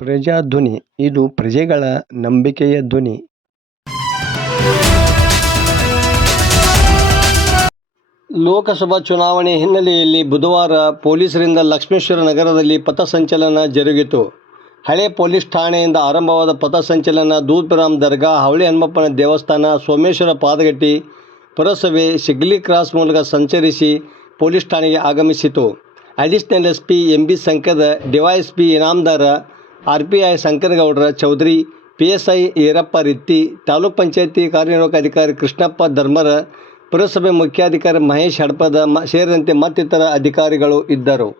ಪ್ರಜಾಧ್ವನಿ, ಇದು ಪ್ರಜೆಗಳ ನಂಬಿಕೆಯ ಧ್ವನಿ. ಲೋಕಸಭಾ ಚುನಾವಣೆ ಹಿನ್ನೆಲೆಯಲ್ಲಿ ಬುಧವಾರ ಪೊಲೀಸರಿಂದ ಲಕ್ಷ್ಮೇಶ್ವರ ನಗರದಲ್ಲಿ ಪಥಸಂಚಲನ ಜರುಗಿತು. ಹಳೆ ಪೊಲೀಸ್ ಠಾಣೆಯಿಂದ ಆರಂಭವಾದ ಪಥಸಂಚಲನ ದೂದ್ರಾಮ್ ದರ್ಗಾ, ಹವಳಿ ಹನುಮಪ್ಪನ ದೇವಸ್ಥಾನ, ಸೋಮೇಶ್ವರ ಪಾದಗಟ್ಟಿ ಪುರಸಭೆ, ಸಿಗ್ಲಿ ಕ್ರಾಸ್ ಮೂಲಕ ಸಂಚರಿಸಿ ಪೊಲೀಸ್ ಠಾಣೆಗೆ ಆಗಮಿಸಿತು. Additional S P M B Sankad DYSP Inamdar R P I Shankaragoudar Chaudhari P S I Irappa Ritti, taluk ಪಂಚಾಯತಿ ಕಾರ್ಯನಿರ್ವಾಹಕ ಅಧಿಕಾರಿ ಕೃಷ್ಣಪ್ಪ ಧರ್ಮರ, ಪುರಸಭೆ ಮುಖ್ಯಾಧಿಕಾರಿ ಮಹೇಶ್ ಹಡಪದ ಸೇರಿದಂತೆ ಮತ್ತಿತರ ಅಧಿಕಾರಿಗಳು ಇದ್ದರು.